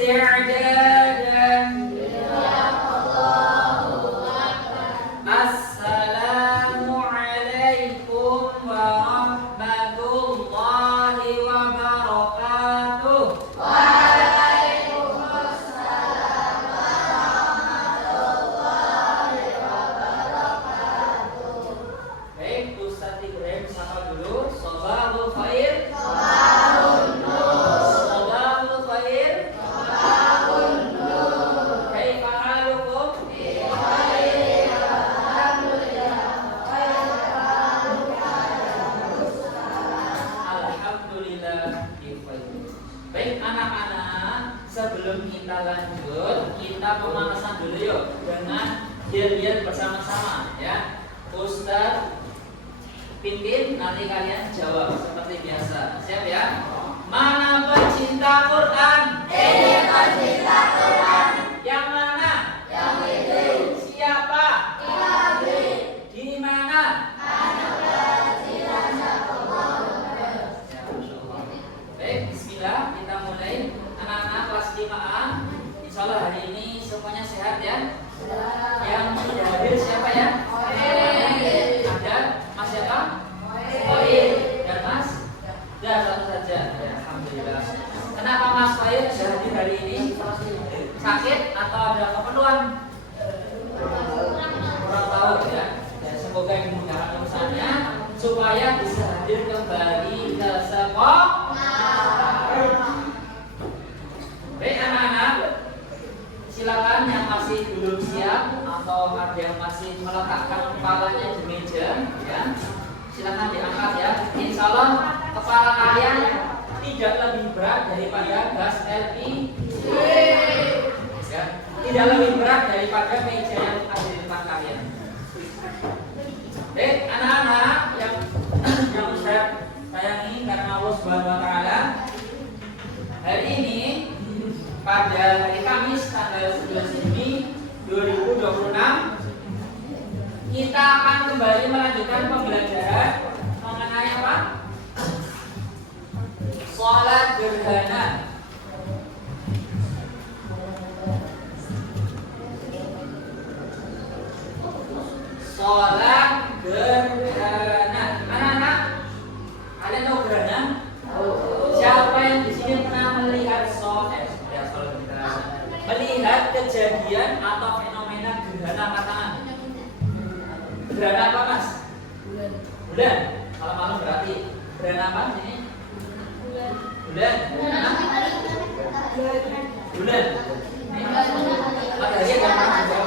isti'dadan. Assalamualaikum warahmatullahi wabarakatuh. Waalaikumsalam warahmatullahi wabarakatuh. Baik, Ustaz Ibrahim sapa dulu. Shabahul khair. Shabahun nur. Shabahul khair. Shabahun nur. Kaifa halukum? Bikhair, alhamdulillah. Alhamdulillah bikhair. Baik anak-anak, sebelum kita lanjut, kita pemanasan dulu yuk dengan yel-yel bersama-sama ya. Ustaz pimpin, nanti kalian jawab seperti biasa. Siap ya? Mana pecinta Quran? Ini pecinta Quran. Yang mana? Yang ini. Siapa? Nabi. Di mana? Anak kecil Allah. Ya, Masya Allah. Baik, bismillah, kita mulai. Anak-anak kelas 5A, insya Allah hari ini semuanya sehat ya. Yang tidak hadir siapa ya? Ada Mas siapa? Koir dan Mas? Ya, satu saja. Ya, alhamdulillah. Kenapa Mas Koir sudah hadir hari ini? Sakit atau ada keperluan? Kurang tahu ya. Ya, semoga dimudahkan urusannya supaya bisa hadir kembali ke sekolah. Baik anak-anak, silakan yang masih belum siap atau ada yang masih meletakkan kepalanya di meja, ya, silakan diangkat ya. Insya Allah kepala kalian tidak lebih berat daripada gas LPG, ya, tidak lebih berat daripada meja yang ada di depan kalian. Baik anak-anak yang saya sayangi karena Allah Subhanahu Wa Taala, hari ini pada hari Kamis tanggal 11 Juni 2026 kita akan kembali melanjutkan pembelajaran mengenai apa? Salat gerhana. Salat gerhana. Anak-anak, kalian tahu gerhana? Siapa yang di sini pernah melihat melihat kejadian atau fenomena gerhana matahari? Gerhana apa Mas? Bulan. Kalau malam berarti gerhana apa ini? Bulan. Bulan. Matahari sama juga.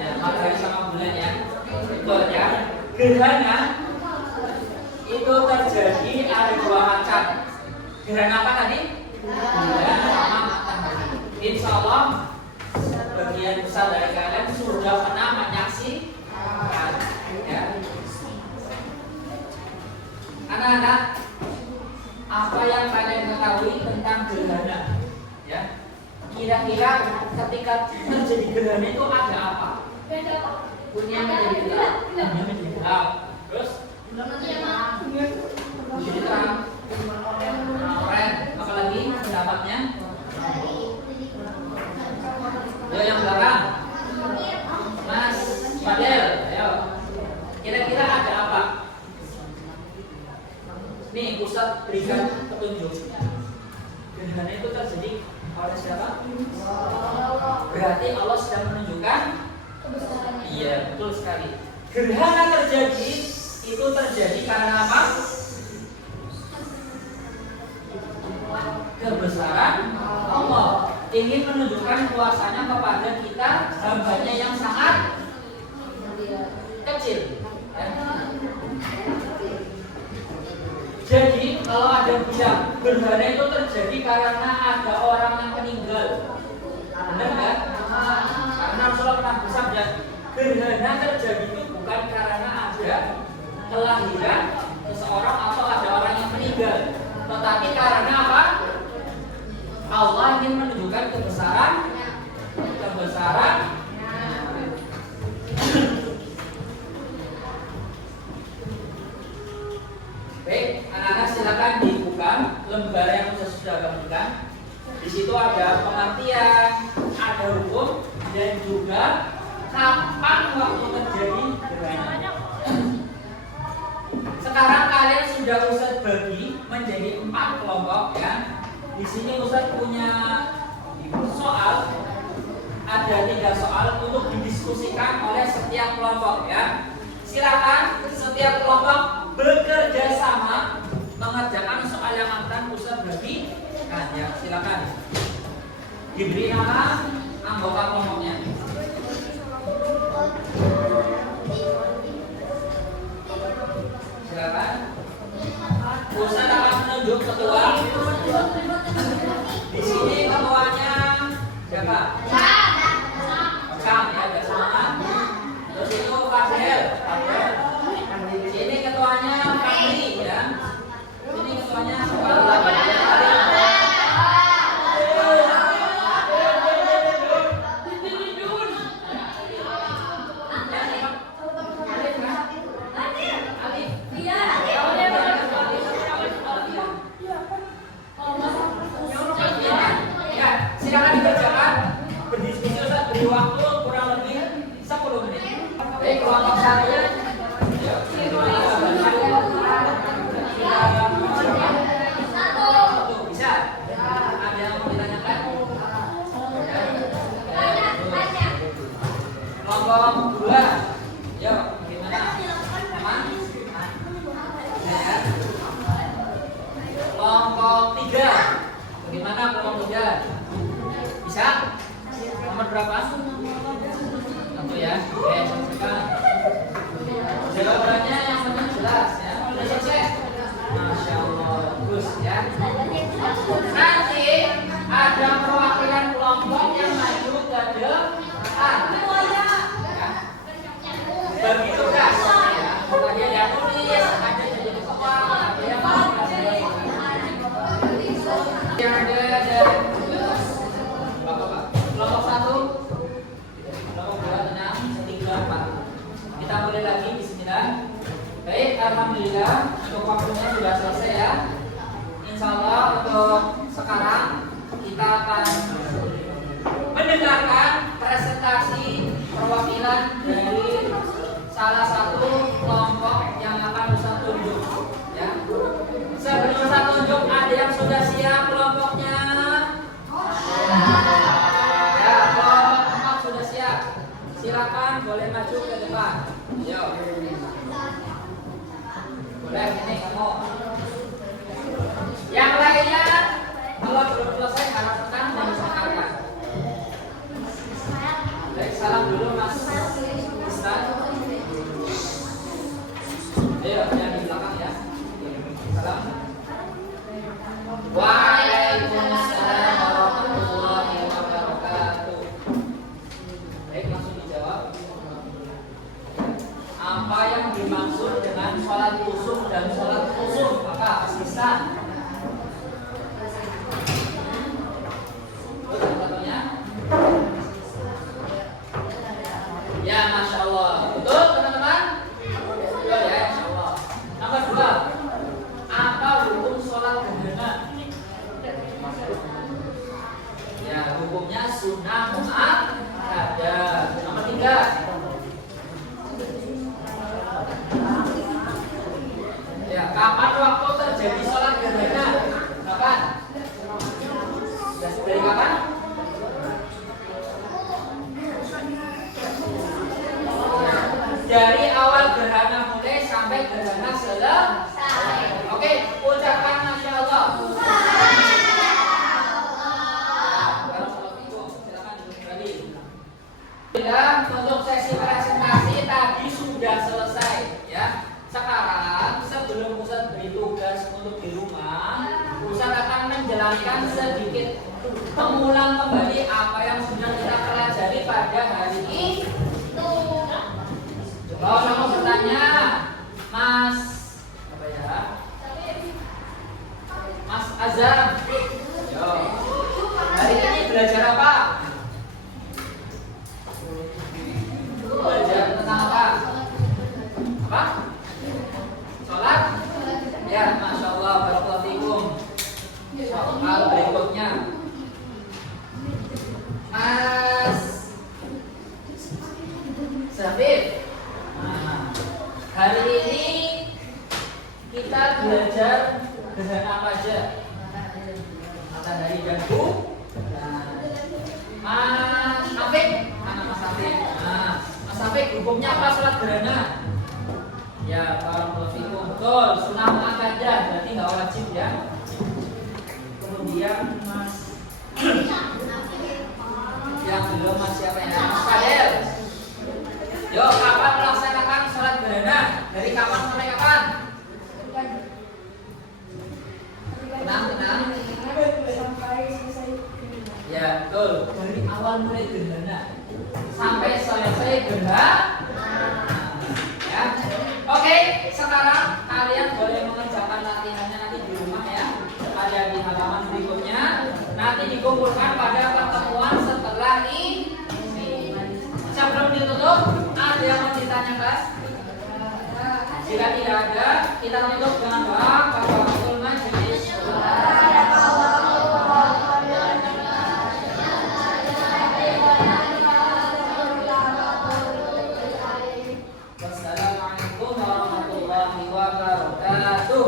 Ya, matahari sama bulan ya. Betul ya. Gerhana itu terjadi ada dua macam. Gerhana apa tadi? Bulan sama matahari. Insya Allah sebagian besar dari kalian sudah pernah menyaksikan ya. Anak-anak, apa yang kalian ketahui tentang gerhana? Ya, kira-kira ketika terjadi gerhana itu ada apa? Punya menjadi gelap, menjadi gelap. Terus menjadi terang, oranye. Apalagi pendapatnya? Yang belakang, Mas Fadel, ayo. Kira-kira ada apa? Nih, Ustaz berikan petunjuknya. Gerhana itu terjadi oleh siapa? Berarti Allah sedang menunjukkan. Iya, betul sekali. Gerhana terjadi itu terjadi karena apa? Kebesaran Allah ingin menunjukkan kuasanya kepada kita, hambanya yang sangat kecil ya. Jadi kalau ada bilang gerhana itu terjadi karena ada orang yang meninggal, benar nggak? Karena Rasulullah pernah bersabda, gerhana terjadi itu bukan karena ada kelahiran seseorang atau ada orang yang meninggal, tetapi karena apa? Allah ingin menunjukkan kebesaran. Baik, anak-anak silakan dibuka lembar yang sudah bagikan. Di situ ada pengertian, ada hukum, dan juga kapan waktu terjadi gerhana. Sekarang kalian sudah Ustaz bagi menjadi 4 kelompok ya. Di sini Ustaz punya soal, ada 3 soal untuk didiskusikan oleh setiap kelompok ya. Silakan setiap kelompok bekerja sama mengerjakan soal yang akan Ustaz bagikan ya. Silakan diberi nama anggota kelompoknya. Silakan. Ustaz akan menunjuk ketua. Di sini ketuanya siapa? Kang ya, biasa nama. Terus itu Fadel. Ini ketuanya Fadli ya. Ini ketuanya silakan dikerjakan. Berdiskusi Ustaz beri waktu kurang lebih 10 menit. Baik, kelompok satu ya. Bisa? Ada yang mau ditanyakan? Kelompok 2. Yuk, gimana? Aman? Ya. Kelompok 3. Bagaimana kelompok 3? Bisa? Nomor berapa? 1 ya. Oke, selesai. Jawabannya yang penting jelas ya. Sudah selesai. Masya Allah, bagus ya. Nanti ada perwakilan kelompok yang maju ke depan. Ya. Bagi tugas. Ya. Ada yang tulis, ada yang jadi kepala, ada yang yang ada dari kelompok 1, kelompok 2, 6, 3, 4. Kita mulai lagi, bismillah. Baik, alhamdulillah untuk waktunya sudah selesai ya. Insya Allah untuk sekarang kita akan mendengarkan presentasi perwakilan dari salah satu kelompok yang akan Ustaz tunjuk ya. Sebelum Ustaz tunjuk, ada yang sudah siap kelompoknya? Ya, kelompok sudah siap. Silakan boleh maju ke depan. Yuk. Boleh ini kamu. Yang lainnya kalau belum selesai harap tenang dan disampaikan. Baik, salam dulu Mas Ustaz. Ayo, yang di belakang ya. Salam. Waalaikumsalam warahmatullahi wabarakatuh. Baik, langsung dijawab. Apa yang dimaksud dengan sholat kusuf dan sholat kusuf? Apa Mas Ihsan? Betul katanya? Ya, Masya Allah. Betul teman-teman? Betul ya, Insya Allah. Nomor 2. Apa hukum sholat gerhana? Ya, hukumnya sunnah mu'akkadah. Nomor 3. Ya, kapan waktu terjadi sholat gerhana? Kapan? Dari kapan? Dari awal gerhana mulai sampai gerhana selesai. Oke, ucapkan Masya Allah. Untuk sesi presentasi tadi sudah selesai ya. Sekarang sebelum Ustaz beri tugas untuk di rumah, Ustaz akan menjelaskan sedikit mengulang kembali apa yang sudah kita pelajari pada hari ini. Kalau kamu bertanya, Mas apa ya? Mas Azam. Yo. Hari ini belajar apa? Belajar tentang apa? Apa? Sholat? Ya, Masya Allah, barakallahu fikum. Soal berikutnya gerhana apa aja? Matahari dan bulan. Mas Afik, mana Mas Afik? Nah, Mas Afik, hukumnya apa sholat gerhana? Ya, kalau fikum betul, sunnah muakkadah, berarti nggak wajib ya. Kemudian Mas yang belum masih apa ya? Mas Fadel. Yo, kapan melaksanakan sholat gerhana? Dari kapan sampai kapan? Tenang. Ya, betul. Dari awal mulai gerhana sampai selesai gerhana. Ya. Oke, sekarang kalian boleh mengerjakan latihannya nanti di rumah ya. Ada di halaman berikutnya. Nanti dikumpulkan pada pertemuan setelah ini. Sebelum ditutup, ada yang mau ditanyakan? Jika tidak ada, kita tutup dengan doa. Kafaratul majlis. Wassalamualaikum warahmatullahi wabarakatuh.